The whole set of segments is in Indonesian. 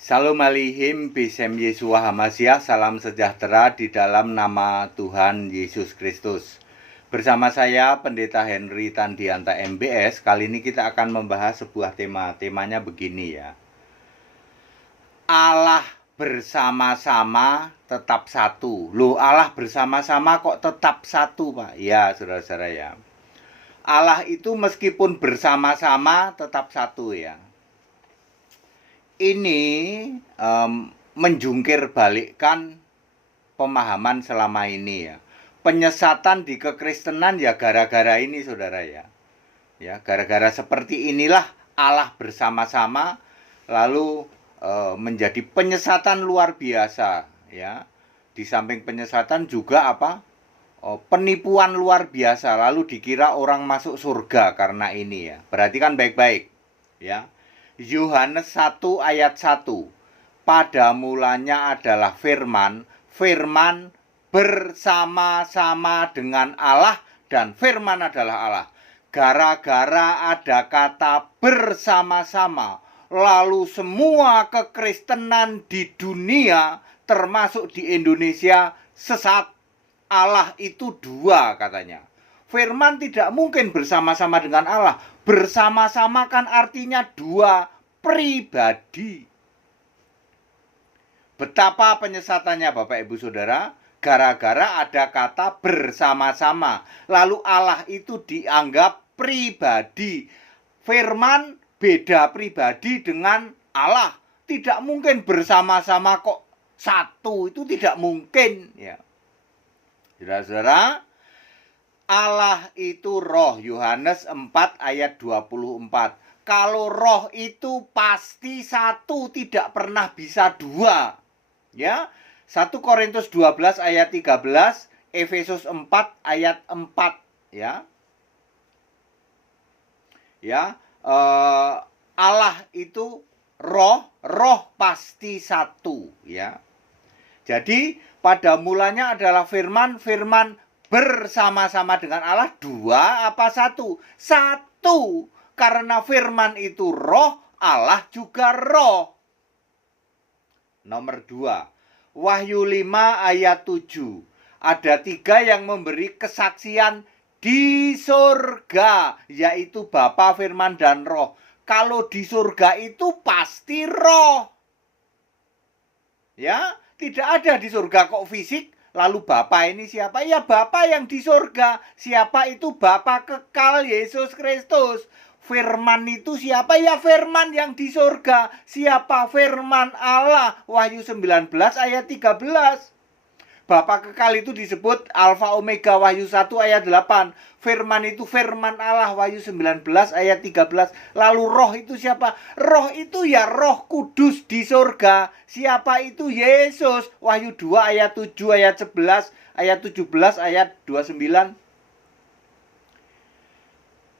Shalom Alihim Bisem Yesua Hamasyah. Salam sejahtera di dalam nama Tuhan Yesus Kristus. Bersama saya Pendeta Henry Tandianta MBS. Kali ini kita akan membahas sebuah tema. Temanya begini ya. Allah bersama-sama tetap satu. Loh, Allah bersama-sama kok tetap satu, Pak? Ya, saudara-saudara ya. Allah itu meskipun bersama-sama tetap satu ya. Ini menjungkir balikkan pemahaman selama ini ya. Penyesatan di kekristenan ya gara-gara ini, saudara ya. Ya, gara-gara seperti inilah Allah bersama-sama lalu menjadi penyesatan luar biasa ya. Di samping penyesatan juga penipuan luar biasa, lalu dikira orang masuk surga karena ini ya. Perhatikan baik-baik ya. Yohanes 1 ayat 1. Pada mulanya adalah firman, firman bersama-sama dengan Allah dan firman adalah Allah. Gara-gara ada kata bersama-sama, lalu semua kekristenan di dunia termasuk di Indonesia sesat. Allah itu dua katanya. Firman tidak mungkin bersama-sama dengan Allah. Bersama-sama kan artinya dua pribadi. Betapa penyesatannya Bapak Ibu Saudara, gara-gara ada kata bersama-sama. Lalu Allah itu dianggap pribadi. Firman beda pribadi dengan Allah. Tidak mungkin bersama-sama kok satu, itu tidak mungkin ya. Saudara-saudara, Allah itu roh. Yohanes 4 ayat 24. Kalau roh itu pasti satu, tidak pernah bisa dua. Ya. 1 Korintus 12 ayat 13, Efesus 4 ayat 4 ya. Ya, Allah itu roh, roh pasti satu ya. Jadi pada mulanya adalah firman, firman bersama-sama dengan Allah dua apa satu? Satu. Karena firman itu roh, Allah juga roh. Nomor 2. Wahyu 5 ayat 7. Ada 3 yang memberi kesaksian di surga, yaitu Bapa, firman, dan roh. Kalau di surga itu pasti roh. Ya, tidak ada di surga kok fisik. Lalu Bapa ini siapa? Ya Bapa yang di surga. Siapa itu? Bapa kekal Yesus Kristus. Firman itu siapa? Ya firman yang di surga. Siapa? Firman Allah. Wahyu 19 ayat 13. Bapa kekal itu disebut Alfa Omega. Wahyu 1 ayat 8. Firman itu firman Allah. Wahyu 19 ayat 13. Lalu roh itu siapa? Roh itu ya Roh Kudus di surga. Siapa itu? Yesus. Wahyu 2 ayat 7 ayat 11 ayat 17 ayat 29.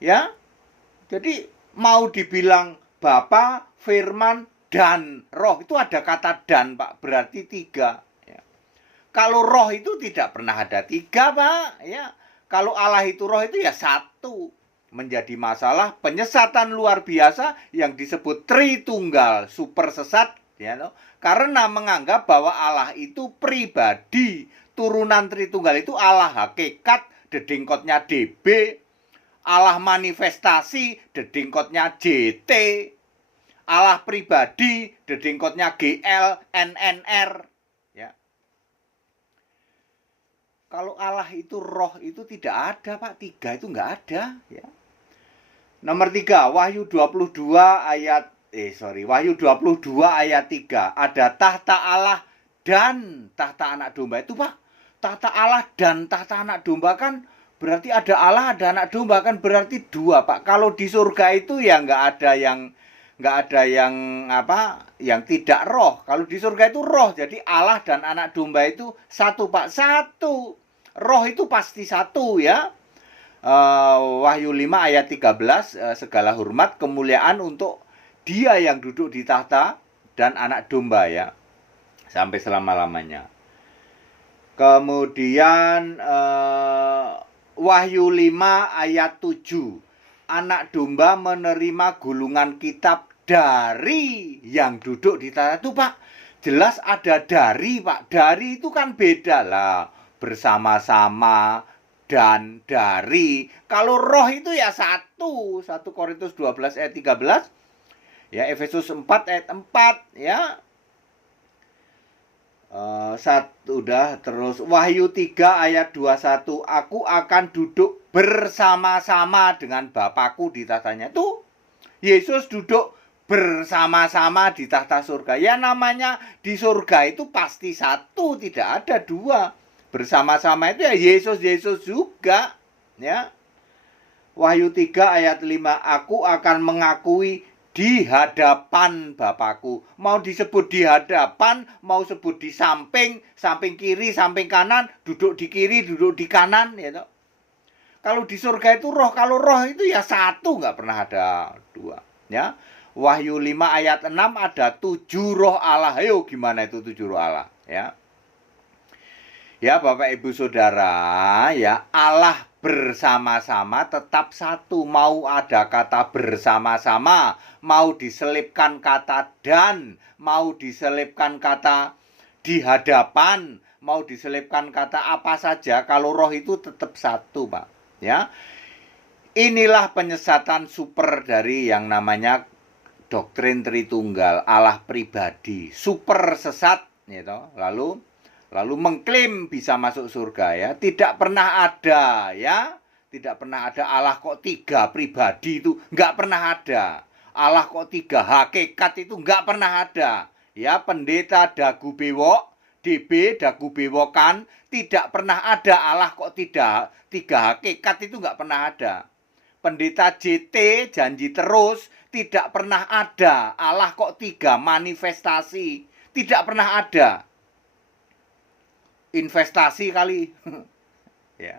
Ya. Jadi mau dibilang Bapa, firman, dan roh, itu ada kata dan, Pak. Berarti 3. Ya. Kalau roh itu tidak pernah ada 3, Pak. Ya. Kalau Allah itu roh itu ya 1. Menjadi masalah penyesatan luar biasa yang disebut Tritunggal, super sesat. Ya, karena menganggap bahwa Allah itu pribadi. Turunan Tritunggal itu Allah hakikat, dedengkotnya DB. Allah manifestasi, dedengkotnya JT. Allah pribadi, dedengkotnya GL, NNR. Ya. Kalau Allah itu roh itu tidak ada, Pak. 3 itu enggak ada. Ya. Nomor 3, Wahyu 22 ayat Wahyu 22 ayat 3. Ada tahta Allah dan tahta anak domba. Itu, Pak. Tahta Allah dan tahta anak domba kan berarti ada Allah, ada anak domba, kan berarti 2, Pak. Kalau di surga itu ya enggak ada yang tidak roh. Kalau di surga itu roh. Jadi Allah dan anak domba itu 1, Pak. 1. Roh itu pasti 1 ya. Wahyu 5 ayat 13, segala hormat kemuliaan untuk Dia yang duduk di tahta dan anak domba ya. Sampai selama-lamanya. Kemudian Wahyu 5 ayat 7. Anak domba menerima gulungan kitab dari yang duduk di tahta itu, Pak. Jelas ada dari, Pak. Dari itu kan beda lah. Bersama-sama dan dari. Kalau roh itu ya satu. 1 Korintus 12 ayat 13. Ya, Efesus 4 ayat 4. Ya. Udah, terus Wahyu 3 ayat 21. Aku akan duduk bersama-sama dengan Bapakku di tahtanya. Tuh, Yesus duduk bersama-sama di tahta surga. Ya namanya di surga itu pasti satu, tidak ada dua. Bersama-sama itu ya Yesus juga. Ya. Wahyu 3 ayat 5. Aku akan mengakui di hadapan Bapakku. Mau disebut di hadapan, mau sebut di samping, samping kiri, samping kanan, duduk di kiri, duduk di kanan. Ya. Kalau di surga itu roh, kalau roh itu ya satu, nggak pernah ada dua. Ya. Wahyu 5 ayat 6 ada 7 roh Allah. Ayo gimana itu 7 roh Allah? Ya. Ya Bapak Ibu Saudara, ya Allah bersama-sama tetap satu. Mau ada kata bersama-sama, mau diselipkan kata dan, mau diselipkan kata di hadapan, mau diselipkan kata apa saja, kalau roh itu tetap satu, Pak. Ya. Inilah penyesatan super dari yang namanya doktrin Tritunggal, Allah pribadi, super sesat, gitu. Lalu mengklaim bisa masuk surga, ya. Tidak pernah ada, ya. Tidak pernah ada Allah kok 3 pribadi itu, nggak pernah ada. Allah kok 3 hakikat itu nggak pernah ada. Ya, pendeta dagu bewok, DB dagu bewokan, tidak pernah ada Allah kok 3 hakikat itu nggak pernah ada. Pendeta JT janji terus, tidak pernah ada Allah kok 3 manifestasi, tidak pernah ada. Investasi kali. Ya.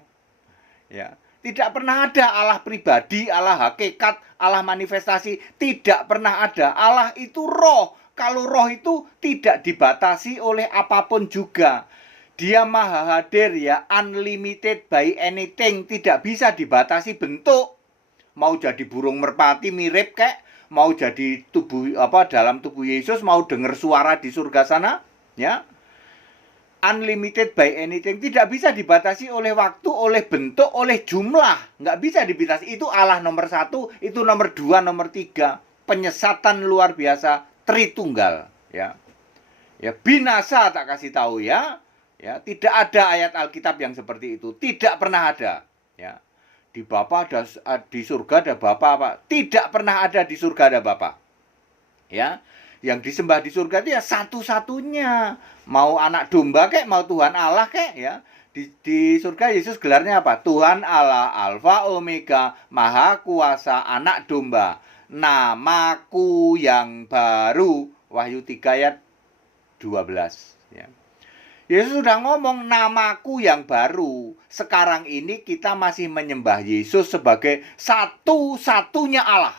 Ya. Tidak pernah ada Allah pribadi, Allah hakikat, Allah manifestasi, tidak pernah ada. Allah itu roh. Kalau roh itu tidak dibatasi oleh apapun juga. Dia maha hadir, ya, unlimited by anything, tidak bisa dibatasi bentuk. Mau jadi burung merpati mirip kayak, mau jadi tubuh dalam tubuh Yesus, mau dengar suara di surga sana, ya. Unlimited by anything, tidak bisa dibatasi oleh waktu, oleh bentuk, oleh jumlah, nggak bisa dibatasi. Itu Allah nomor 1, itu nomor 2, nomor 3. Penyesatan luar biasa Tritunggal, ya. Ya, binasa tak kasih tahu, ya. Ya, tidak ada ayat Alkitab yang seperti itu, tidak pernah ada, ya. Di Bapa ada, di surga ada Bapa, Pak. Tidak pernah ada di surga ada Bapa. Ya. Yang disembah di surga itu ya satu-satunya. Mau anak domba kek, mau Tuhan Allah kek, ya. Di surga Yesus gelarnya apa? Tuhan Allah, Alfa Omega, Maha Kuasa, anak domba. Namaku yang baru. Wahyu 3 ayat 12, ya. Yesus sudah ngomong namaku yang baru. Sekarang ini kita masih menyembah Yesus sebagai satu-satunya Allah.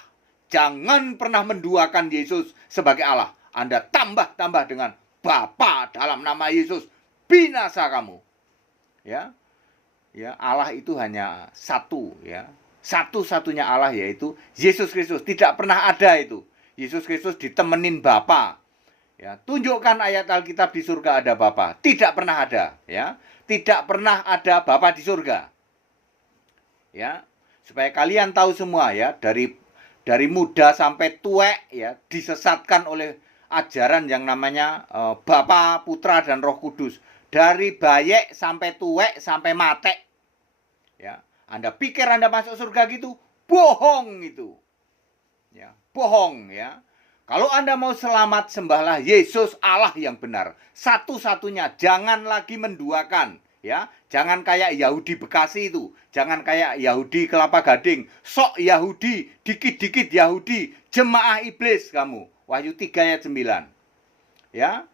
Jangan pernah menduakan Yesus sebagai Allah. Anda tambah-tambah dengan Bapa dalam nama Yesus. Binasa kamu. Ya. Ya, Allah itu hanya satu, ya. Satu-satunya Allah yaitu Yesus Kristus. Tidak pernah ada itu. Yesus Kristus ditemenin Bapa. Ya, tunjukkan ayat Alkitab di surga ada Bapa. Tidak pernah ada, ya. Tidak pernah ada Bapa di surga. Ya. Supaya kalian tahu semua, ya, dari muda sampai tuek, ya, disesatkan oleh ajaran yang namanya Bapa, Putra dan Roh Kudus. Dari bayek sampai tuek sampai matek. Ya. Anda pikir Anda masuk surga gitu? Bohong itu. Ya, bohong, ya. Kalau Anda mau selamat, sembahlah Yesus Allah yang benar. Satu-satunya, jangan lagi menduakan, ya. Jangan kayak Yahudi Bekasi itu, jangan kayak Yahudi Kelapa Gading, sok Yahudi, dikit-dikit Yahudi, jemaah iblis kamu. Wahyu 3 ayat 9. Ya.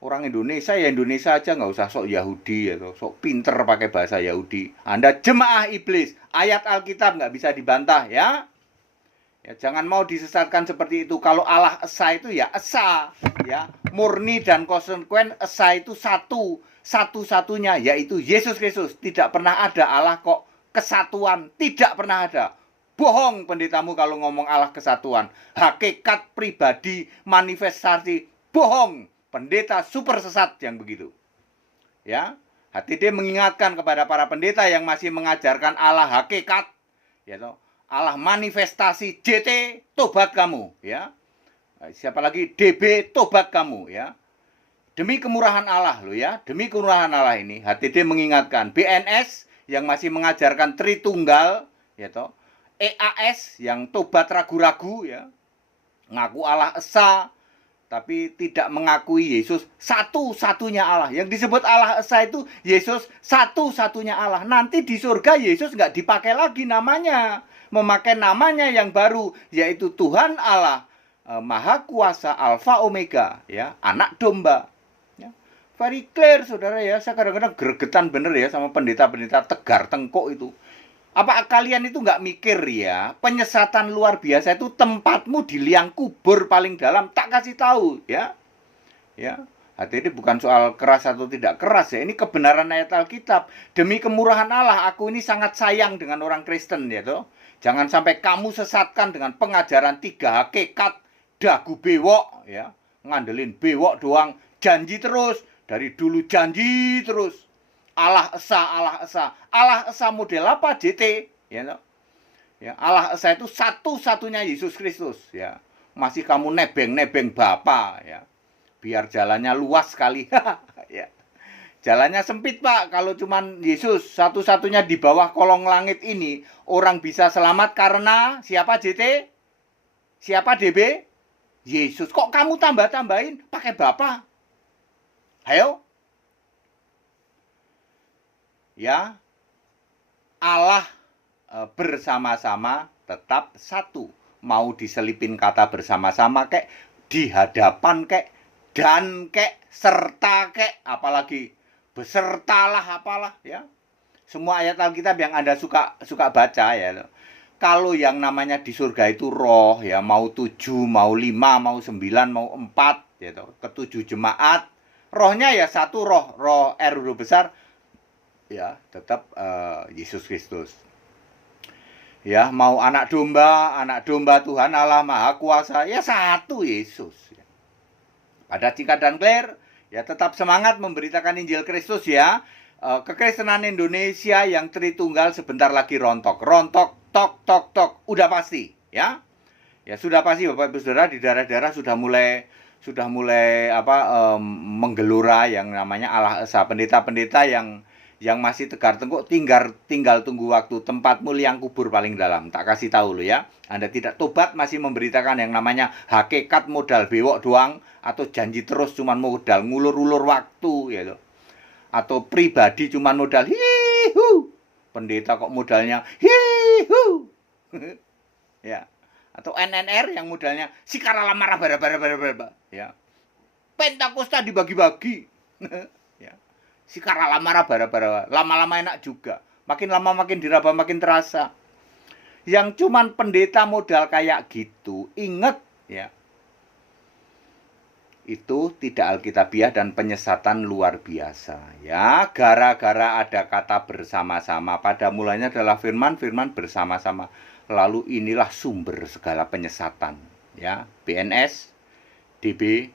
Orang Indonesia ya Indonesia aja, nggak usah sok Yahudi atau sok pinter pakai bahasa Yahudi. Anda jemaah iblis. Ayat Alkitab nggak bisa dibantah, ya. Ya, jangan mau disesatkan seperti itu. Kalau Allah esa itu ya esa, ya. Murni dan konsekuen, esa itu satu. Satu-satunya yaitu Yesus Kristus. Tidak pernah ada Allah kok kesatuan, tidak pernah ada. Bohong pendetamu kalau ngomong Allah kesatuan. Hakikat pribadi, manifestasi, bohong. Pendeta super sesat yang begitu. Ya, HTD mengingatkan kepada para pendeta yang masih mengajarkan Allah hakikat, ya toh, Allah manifestasi, JT, tobat kamu, ya. Siapa lagi? DB, tobat kamu, ya. Demi kemurahan Allah lo ya, demi kemurahan Allah ini, HTD mengingatkan BNS yang masih mengajarkan Tritunggal, ya toh, EAS yang tobat ragu-ragu, ya, ngaku Allah Esa, tapi tidak mengakui Yesus satu-satunya Allah. Yang disebut Allah Esa itu Yesus satu-satunya Allah. Nanti di surga Yesus nggak dipakai lagi namanya, memakai namanya yang baru, yaitu Tuhan Allah, Maha Kuasa, Alfa Omega, ya, anak domba. Ya. Very clear saudara ya. Saya kadang-kadang gregetan bener ya sama pendeta-pendeta tegar tengkuk itu. Apa kalian itu nggak mikir ya, penyesatan luar biasa itu tempatmu di liang kubur paling dalam, tak kasih tahu ya. Ya, hati ini bukan soal keras atau tidak keras ya, ini kebenaran ayat Alkitab. Demi kemurahan Allah, aku ini sangat sayang dengan orang Kristen ya toh. Jangan sampai kamu sesatkan dengan pengajaran 3 hakikat, dagu bewok ya, ngandelin bewok doang, janji terus, dari dulu janji terus. Allah Esa, Allah Esa. Allah Esa model apa? JT, ya, no? Ya, Allah Esa itu satu-satunya Yesus Kristus, ya. Masih kamu nebeng-nebeng Bapa, ya. Biar jalannya luas sekali, ya. Jalannya sempit, Pak. Kalau cuman Yesus satu-satunya di bawah kolong langit ini, orang bisa selamat karena siapa JT? Siapa DB? Yesus. Kok kamu tambah-tambahin pakai Bapa? Ayo. Ya, Allah bersama-sama tetap satu. Mau diselipin kata bersama-sama kek, di hadapan kek, dan kek, serta kek, apalagi besertalah apalah ya. Semua ayat Alkitab yang Anda suka baca ya. Kalau yang namanya di surga itu roh ya, mau 7, mau 5, mau 9, mau 4 ya, ketujuh jemaat. Rohnya ya satu roh R besar. Ya, tetap Yesus Kristus. Ya, mau anak domba Tuhan Allah Maha Kuasa, ya satu Yesus. Pada singkat dan clear, ya tetap semangat memberitakan Injil Kristus ya. Kekristenan Indonesia yang Tritunggal sebentar lagi rontok, tok, udah pasti, ya. Ya sudah pasti Bapak Ibu Saudara, di daerah-daerah sudah mulai menggelora yang namanya Allah Esa. Pendeta-pendeta yang masih tegar tengkuk tinggal tunggu waktu. Tempatmu liang kubur paling dalam. Tak kasih tahu lo ya. Anda tidak tobat masih memberitakan yang namanya hakikat modal bewok doang, atau janji terus cuman modal ngulur-ulur waktu ya loh. Atau pribadi cuman modal hihu. Pendeta kok modalnya hihu. Ya. Atau NNR yang modalnya sikara marah bara ya. Pentakosta dibagi-bagi. Ya. Sikara marah bara lama-lama enak juga. Makin lama makin diraba makin terasa. Yang cuman pendeta modal kayak gitu, ingat ya. Itu tidak alkitabiah dan penyesatan luar biasa ya. Gara-gara ada kata bersama-sama, pada mulanya adalah firman bersama-sama. Lalu inilah sumber segala penyesatan ya. BNS, DB,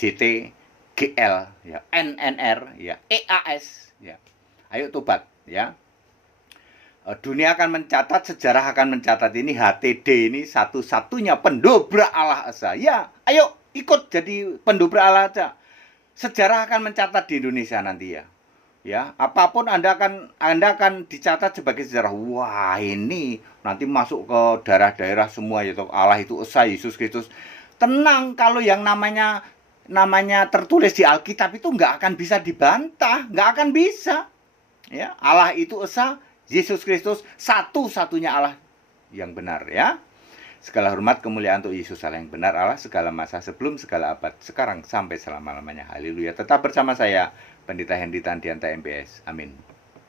JT, GL ya, NNR ya, EAS ya. Ayo tobat ya. Dunia akan mencatat, sejarah akan mencatat ini HTD ini satu-satunya pendobrak Allah Esa. Ya, ayo ikut jadi pendobrak Allah aja. Sejarah akan mencatat di Indonesia nanti ya. Ya, apapun Anda akan dicatat sebagai sejarah. Wah, ini nanti masuk ke daerah-daerah semua ya, Allah itu Esa, Yesus Kristus. Tenang, kalau yang namanya tertulis di Alkitab itu nggak akan bisa dibantah, nggak akan bisa. Ya, Allah itu Esa, Yesus Kristus satu-satunya Allah yang benar ya. Segala hormat kemuliaan untuk Yesus Allah yang benar, Allah segala masa, sebelum segala abad, sekarang sampai selama-lamanya. Haleluya. Tetap bersama saya, Pendeta Hendy Tandianta MPS. Amin.